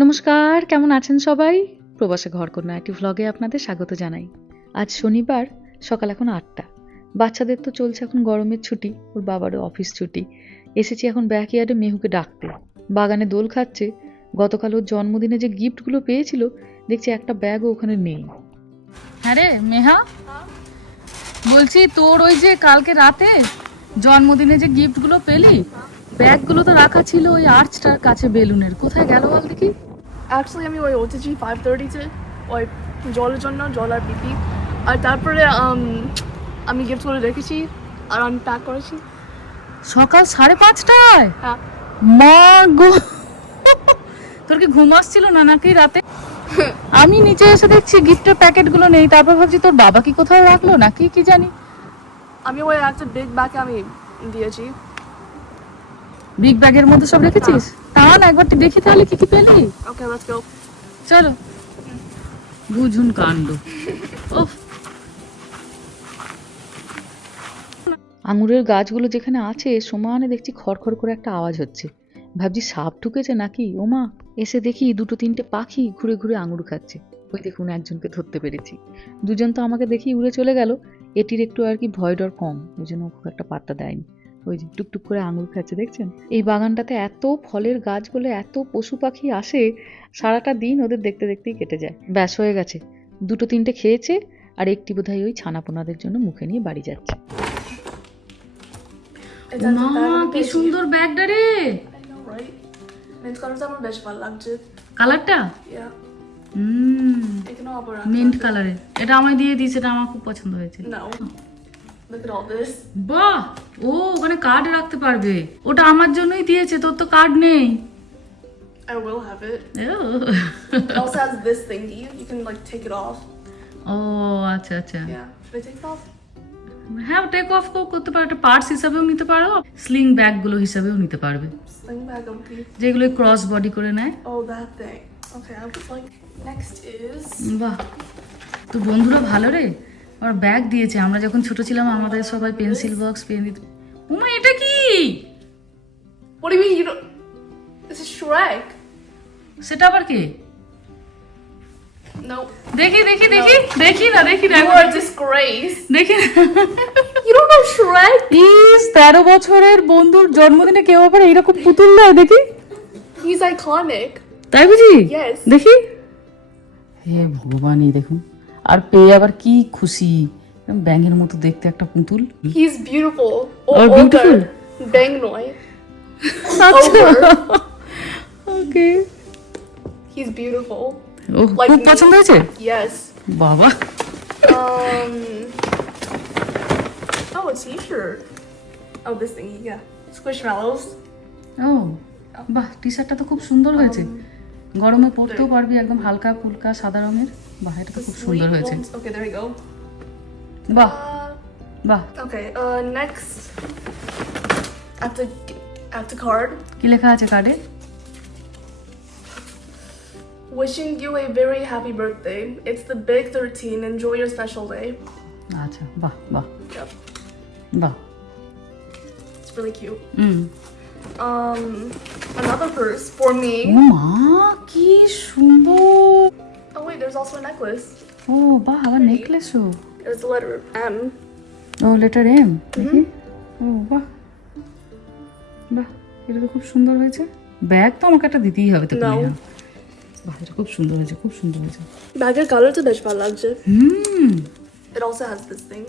নমস্কার, কেমন আছেন সবাই? প্রবাসে ঘর ঘরকন্যা একটি ভ্লগে আপনাদের স্বাগত জানাই। আজ শনিবার, সকাল এখন আটটা। বাচ্চাদের তো চলছে এখন গরমের ছুটি, ওর বাবারও অফিস ছুটি। এসেছি এখন ব্যাকইয়ার্ডে মেহুকে ডাকতে। বাগানে দোল খাচ্ছে। গতকাল ওর জন্মদিনে যে গিফটগুলো পেয়েছিল, দেখছি একটা ব্যাগও ওখানে নেই। হ্যাঁ রে, মেহা? বলছি তোর ওই যে কালকে রাতে জন্মদিনে যে গিফটগুলো পেলি ব্যাগগুলো তো রাখা ছিল ওই আর্চটার কাছে বেলুনের। কোথায় গেল বল দেখি? অ্যাকচুয়ালি আমি ওই ওটিজি ফাইভ থার্টিতে ওই জলের জন্য জল আর পিপি আর তারপরে আমি গিফট করে রেখেছি আর আমি প্যাক করেছি। সকাল সাড়ে পাঁচটায়? হ্যাঁ। মা গো। তোর কি ঘুম আসছিল না নাকি রাতে? আমি নিচে এসে দেখছি গিফটের প্যাকেটগুলো নেই তারপর ভাবছি তোর বাবা কি কোথাও রাখল নাকি কি জানি। আমি ওই একটা বিগ ব্যাগে আমি দিয়েছি। বিগ ব্যাগের মধ্যে সব রেখেছিস? তা না একবার দেখি তাহলে কি কি পেলি? ওকে লেটস গো চলো। বুঝুন কাণ্ড। ওফ। আঙুরের গাছগুলো যেখানে আছে সমানে দেখছি খড়খড় করে একটা আওয়াজ হচ্ছে। ভাবছি সাপ ঢুকেছে নাকি? ওমা এসে দেখি দুটো তিনটে পাখি ঘুরে ঘুরে আঙুর খাচ্ছে। ওই দেখুন একজনকে ধরতে পেরেছি। দুজন তো আমাকে দেখি উড়ে চলে গেল। এটির একটু আর কি ভয় ডর কম ওই জন্য খুব একটা পাত্তা দেয়নি। ওই যে টুকটুক করে আঙুর খাচ্ছে দেখছেন? এই বাগানটাতে এত ফলের গাছ বলে এত পশু পাখি আসে সারাটা দিন ওদের দেখতে দেখতেই কেটে যায়। ব্যাস হয়ে গেছে। দুটো তিনটে খেয়েছে আর একটি বোধহয় ওই ছানাপোনাদের জন্য মুখে নিয়ে বাড়ি যাচ্ছে। কি সুন্দর ব্যাগটা রে! আমার বেশ ভালো লাগছে। কালারটা হুম। মিন্ট এটা আমায় দিয়ে দিয়েছে এটা আমার খুব পছন্দ হয়েছে নাও বাহ! ও ওখানে কার্ড রাখতে পারবে। ওটা আমার জন্যই দিয়েছে তোর তো কার্ড নেই। I will have it. Oh. হ্যাঁ টেক অফ করতে পারো। একটা পার্স হিসাবেও নিতে পারো। স্লিং ব্যাগ হিসাবেও নিতে পারবে। যেগুলো ক্রস বডি করে নেয়। বাহ! তো বন্ধুরা ভালো রে? আমার ব্যাগ দিয়েছে আমরা যখন ছোট ছিলাম আমাদের সবাই পেন্সিল বক্স পেন দিত উমা এটা কি What do you mean you don't? This is Shrek. সেটা আবার কি No. দেখি দেখি দেখি দেখি না দেখি না You are disgrace. দেখি না You don't know Shrek? ইস তেরো বছরের বন্ধুর জন্মদিনে কেউ আবার এইরকম পুতুল দেয় দেখি He's iconic. তাই বুঝি Yes. দেখি হে ভগবানই দেখুন আর পেয়ে আবার কি খুশি? ব্যাঙের মতো দেখতে একটা পুতুল। হি ইজ ব্যাঙ নয় আচ্ছা। ওকে হি ইজ বিউটিফুল ও বাহ টি শার্টটা তো খুব সুন্দর হয়েছে। গরমে পরতেও পারবি একদম হালকা ফুলকা সাদা রঙের। বাহ এটা তো The খুব সুন্দর sleeve হয়েছে ones. Okay, there you go. বাহ Uh, বাহ okay. Uh, next. At the at the card. কি লেখা আছে কার্ডে Wishing you a very happy birthday. It's the big 13. Enjoy your special day. আচ্ছা বাহ বাহ Yep. বাহ It's really cute. Hmm Um, another purse for O me. মা কি সুন্দর Oh there's also a necklace. ও বাহ আবার নেকলেসও There's the letter M. ও লেটার এম দেখি ও বাহ। বাহ এটা তো খুব সুন্দর হয়েছে। ব্যাগ তো আমাকে একটা দিতেই হবে তো. বাহ এটা খুব সুন্দর হয়েছে খুব সুন্দর হয়েছে। Bagger color to besh লাগছে. হুম। It also has this thing.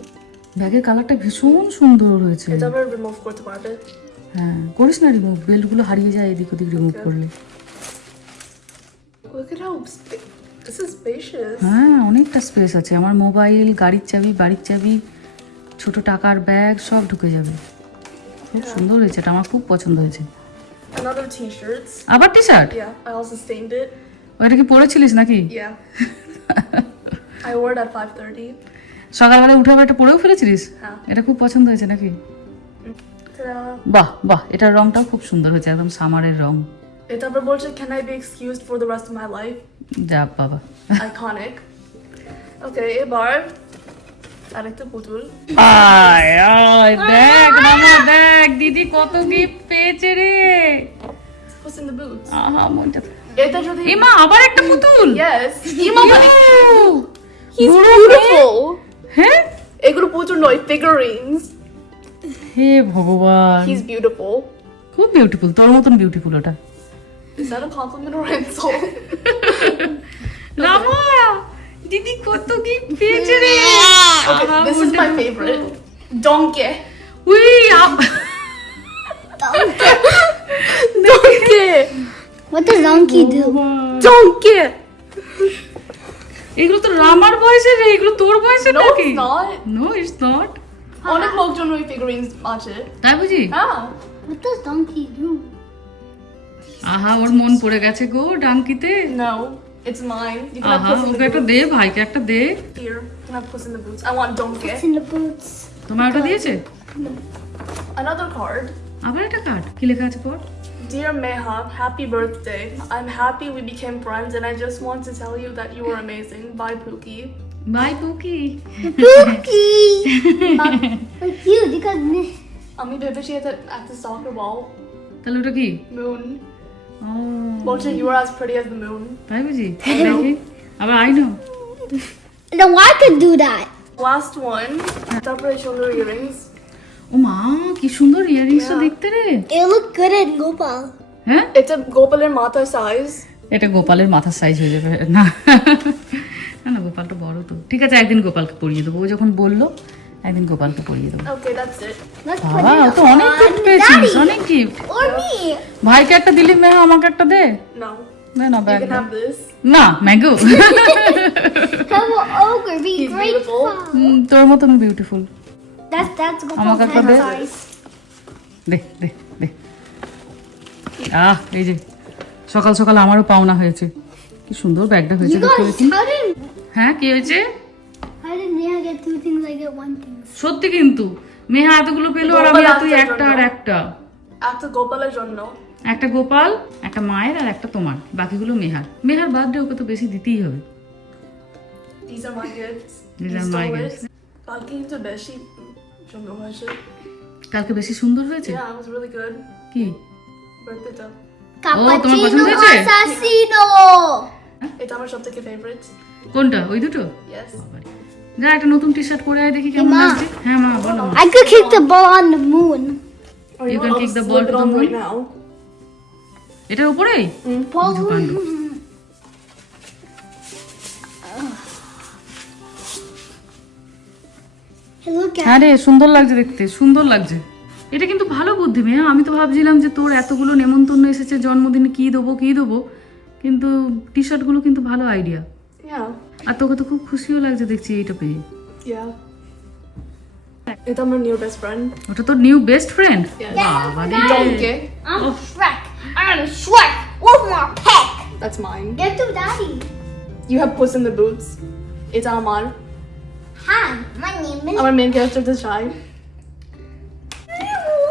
ব্যাগের কালারটা ভীষণ সুন্দর হয়েছে। It's ever remove করতে পারবে. হ্যাঁ করিস না রিমুভ বেল্টগুলো হারিয়ে যায় এদিক ওদিক রিমুভ করলে। Look at how হ্যাঁ অনেকটা স্পেস আছে। আমার মোবাইল গাড়ির চাবি বাড়ির চাবি ছোট টাকার ব্যাগ সব ঢুকে যাবে। খুব সুন্দর হয়েছে। এটা আমার খুব পছন্দ হয়েছে. আবার টি শার্ট. ওইটা কি পরেছিলিস নাকি? Yeah. I wore it at 5:30. সকালবেলা উঠে আবার এটা পরেও ফেলেছিলিস? হ্যাঁ। এটা খুব পছন্দ হয়েছে নাকি? বাহ বাহ এটার রংটাও খুব সুন্দর হয়েছে। একদম সামারের রং। It ever বলছে can I be excused for the rest of my life? যা বাবা Iconic. Okay, এবার আরেকটা পুতুল আয় আয় দেখ মামা দেখ দিদি কত গিফট পেয়েছে রে? What's in the boots? আহা মনটা এটা যদি এমা আবার একটা পুতুল? ইমা মানে he's beautiful. হ্যাঁ? এগুলো প্রচুর নয় হে ভগবান। He's beautiful. খুব বিউটিফুল তোর মতন বিউটিফুল ওটা। Is that a compliment or insult রামা দিদি কত কি পেয়েছে রে okay this is my favorite donkey উই আপ- donkey What does donkey do? donkey এগুলো তো রামার বয়সের রে এগুলো তোর বয়সের no নাকি it's not no it's not অনেক লোকজন ওই figurines আছে তাই বুঝি হ্যাঁ What does donkey do? আহা ওর মন পড়ে গেছে গো ডাঙ্কিতে no it's mine you can have আহা puss in ওকে একটা দে ভাইকে একটা দে here you can have puss in the boots I want donkey It's in the boots. তোমার ওটা দিয়েছে another card আবার একটা কার্ড কি লেখা আছে পর Dear Meha, happy birthday. I'm happy we became friends and I just want to tell you that you were amazing. Bye, Pookie. Bye Pookie Pookie! But you, because me- আমি ভেবেছি এটা একটা soccer ball. তাহলে ওটা কি Moon. বলছে you are as pretty as the moon. তাই বুঝি দেখি আবার I know no, I could do that. Last one. তারপরে shoulder earrings. ও মা কি সুন্দর Yeah. দেখতে রে It look good in Gopal. হ্যাঁ এটা গোপালের মাথার size. এটা গোপালের মাথার সাইজ হয়ে যাবে না না না গোপালটা বড় তো ঠিক আছে একদিন গোপালকে পরিয়ে দেবো ও যখন বলল একদিন গোপালকে পরিয়ে দেবো Okay, that's it. Let's put বাবা ও তো অনেক গিফট পেয়েছিস Daddy. অনেক গিফট Or me. ভাইকে একটা দিলি মেয়ে আমাকে একটা দে No. না না You bag can have this. না ম্যাগো How will ogre be grateful? beautiful. তোর মতন বিউটিফুল That's that's Gopal's আমাকে একটা দে। দে দে দে আহ এই যে সকাল সকাল আমারও পাওনা হয়েছে কি সুন্দর ব্যাগটা হয়েছে হ্যাঁ কি হয়েছে get two things? I get one thing. সত্যি কিন্তু মেহা এতগুলো পেল আর আমি এতই একটা আর একটা একটা গোপালের জন্য। একটা গোপাল একটা মায়ের আর একটা তোমার বাকিগুলো মেহার মেহার বার্থডে ওকে তো বেশি দিতেই হবে These are my gifts. These are my gifts. কালকে কিন্তু বেশি সুন্দর হয়েছে। কালকে বেশি সুন্দর হয়েছে Yeah, it was really good. কি। তোমার পছন্দ হয়েছে? এটা আমার সবথেকে favorite. কোনটা ওই দুটো Yes. যা একটা নতুন টি শার্ট পরে আয় দেখি কেমন লাগছে। হ্যাঁ মা বলো। I could kick the ball on the moon. You can kick the ball to the moon. এটার at হ্যাঁ রে সুন্দর লাগছে দেখতে সুন্দর লাগছে। এটা কিন্তু ভালো বুদ্ধি মেয়ে। আমি তো ভাবছিলাম যে তোর এতগুলো নেমন্তন্ন এসেছে জন্মদিনে কি দেবো কি দেবো। কিন্তু টি শার্টগুলো কিন্তু ভালো আইডিয়া. আর তোকে তো খুব খুশিও লাগছে দেখছি এইটা পেয়ে এটা আমার নিউ বেস্ট ফ্রেন্ড ওটা তোর নিউ বেস্ট ফ্রেন্ড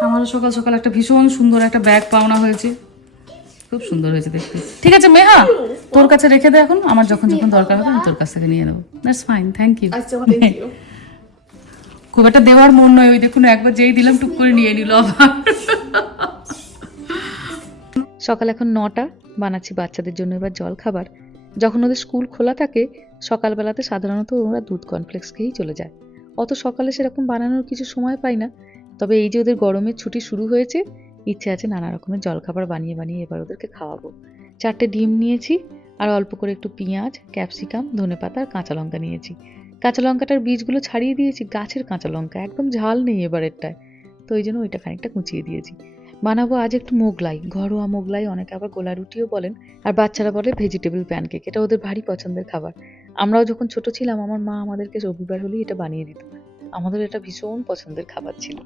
আমার সকাল সকাল একটা ভীষণ সুন্দর একটা ব্যাগ পাওনা হয়েছে। খুব সুন্দর হয়েছে দেখতে। ঠিক আছে মেহা তোর কাছে রেখে দে এখন। আমার যখন যখন দরকার হবে আমি তোর কাছ থেকে নিয়ে নেব। That's fine thank you. খুব একটা দেওয়ার মন নয় ওই দেখুন একবার যেই দিলাম টুক করে নিয়ে নিল আবার। সকাল এখন নটা বানাচ্ছি বাচ্চাদের জন্য এবার জল খাবার। যখন ওদের স্কুল খোলা থাকে সকালবেলাতে সাধারণত ওরা দুধ কর্নফ্লেক্স খেয়েই চলে যায়। অত সকালে সেরকম বানানোর কিছু সময় পাই না। তবে এই যে ওদের গরমের ছুটি শুরু হয়েছে ইচ্ছে আছে নানা রকমের জলখাবার বানিয়ে বানিয়ে এবার ওদেরকে খাওয়াবো। চারটে ডিম নিয়েছি আর অল্প করে একটু পেঁয়াজ, ক্যাপসিকাম ধনেপাতা আর কাঁচা লঙ্কা নিয়েছি। কাঁচা লঙ্কাটার বীজগুলো ছাড়িয়ে দিয়েছি, গাছের কাঁচা লঙ্কা, একদম ঝাল নেই এবারেরটায়। তো ওই জন্য ওইটা খানিকটা কুচিয়ে দিয়েছি। বানাবো আজ একটু মোগলাই, ঘরোয়া মোগলাই, অনেকে আবার গোলা রুটিও বলেন। আর বাচ্চারা বলে ভেজিটেবল প্যানকেক এটা ওদের ভারী পছন্দের খাবার। আমরাও যখন ছোট ছিলাম, আমার মা আমাদেরকে রবিবার হলেই এটা বানিয়ে দিত। আমাদের এটা ভীষণ পছন্দের খাবার ছিল।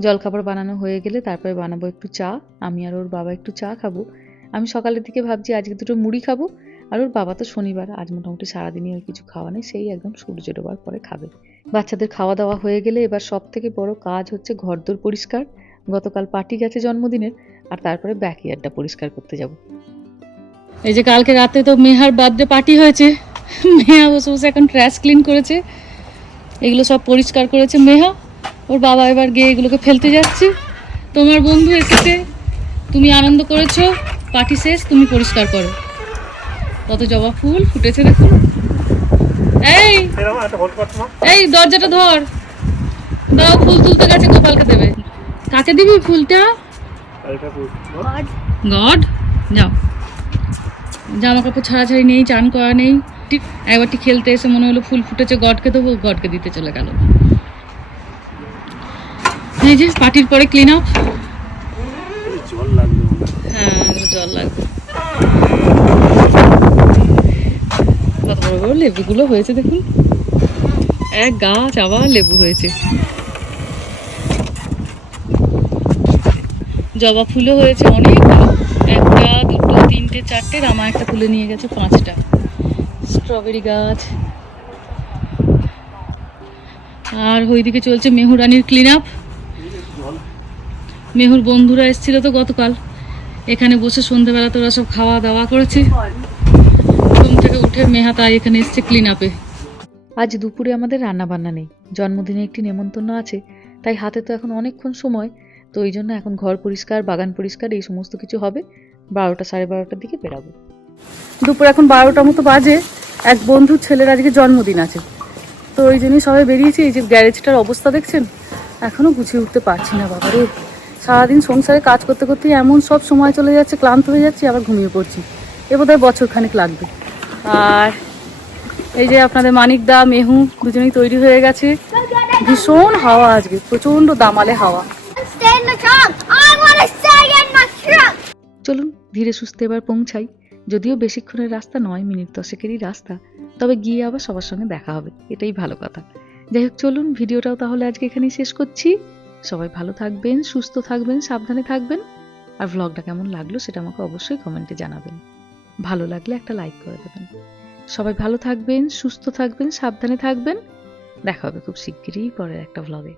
জলখাবার বানানো হয়ে গেলে তারপরে বানাবো একটু চা। আমি আর ওর বাবা একটু চা খাব। আমি সকালের দিকে ভাবছি আজকে দুটো মুড়ি খাব। আর ওর বাবা তো শনিবার, আজ মোটামুটি সারাদিনই ওর কিছু খাওয়া নেই, সেই একদম সূর্য ডোবার পরে খাবে। বাচ্চাদের খাওয়া দাওয়া হয়ে গেলে এবার সব থেকে বড় কাজ হচ্ছে ঘরদোর পরিষ্কার। গতকাল পার্টি গেছে জন্মদিনের, আর তারপরে ব্যাকইয়ার্ডটা পরিষ্কার করতে যাব। এই যে কালকে রাতে তো মেহার বার্থডে পার্টি হয়েছে। মেহা বসে বসে এখন ট্র্যাশ ক্লিন করেছে। এগুলো সব পরিষ্কার করেছে মেহা। ওর বাবা এবার গিয়ে এগুলোকে ফেলতে যাচ্ছে। তোমার বন্ধু এসেছে। তুমি আনন্দ করেছ। পার্টি শেষ তুমি পরিষ্কার করো। কত জবা ফুল ফুটেছে দেখুন। এই! এই দরজাটা ধর। দাও ফুল তুলতে গেছে গোপালকে দেবে। কাকে দিবি ফুলটা? গড? যাও। জামা কাপড় ছাড়াছাড়ি নেই চান করা নেই। ঠিক একবারটি খেলতে এসে মনে হলো ফুল ফুটেছে গডকে দেবো গডকে দিতে চলে গেল। এই যে পার্টির পরে ক্লিন আপ হয়। হ্যাঁ জল লাগবে। কত বড় বড় লেবুগুলো হয়েছে দেখুন। এক গাছ আবার লেবু হয়েছে। জবা ফুলও হয়েছে অনেক তিনটে, চারটে, রামা একটা তুলে নিয়ে গেছে পাঁচটা। স্ট্রবেরি গাছ। আর ওইদিকে চলছে মেহুরানির ক্লিন আপ মেহুর বন্ধুরা এসেছিল তো গতকাল। এখানে বসে সন্ধেবেলা তোরা সব খাওয়া দাওয়া করেছে। ঘুম থেকে উঠে মেহা তাই এখানে এসছে ক্লিন আপে আজ দুপুরে আমাদের রান্না বান্না নেই। জন্মদিনে একটি নেমন্তন্ন আছে, তাই হাতে তো এখন অনেকক্ষণ সময়, তো ওই জন্য এখন ঘর পরিষ্কার, বাগান পরিষ্কার, এই সমস্ত কিছু হবে। বারোটা সাড়ে বারোটার দিকে বেরাবো। দুপুর এখন বারোটা মতো বাজে এক বন্ধুর ছেলের আজকে জন্মদিন আছে। তো ওই জন্যই সবাই বেরিয়েছি এই যে গ্যারেজটার অবস্থা দেখছেন? এখনও গুছিয়ে উঠতে পারছি না বাবা রে। সারাদিন সংসারে কাজ করতে করতে এমন সব সময় চলে যাচ্ছে ক্লান্ত হয়ে যাচ্ছি আবার ঘুমিয়ে পড়ছি। এ বোধহয় বছর খানিক লাগবে। আর এই যে আপনাদের মানিক দা মেহু দুজনেই তৈরি হয়ে গেছে। ভীষণ হাওয়া আজকে প্রচণ্ড দামালে হাওয়া. চলুন ধীরে সুস্থে এবার পৌঁছাই। যদিও বেশিক্ষণের রাস্তা নয়, মিনিট দশেকেরই রাস্তা, তবে গিয়ে আবার সবার সঙ্গে দেখা হবে, এটাই ভালো কথা। যাই হোক, চলুন ভিডিওটাও তাহলে আজকে এখানেই শেষ করছি। সবাই ভালো থাকবেন, সুস্থ থাকবেন, সাবধানে থাকবেন, আর ভ্লগটা কেমন লাগল সেটা আমাকে অবশ্যই কমেন্টে জানাবেন। ভালো লাগলে একটা লাইক করে দেবেন। সবাই ভালো থাকবেন, সুস্থ থাকবেন, সাবধানে থাকবেন। দেখা হবে খুব শিগগিরই পরের একটা ভ্লগে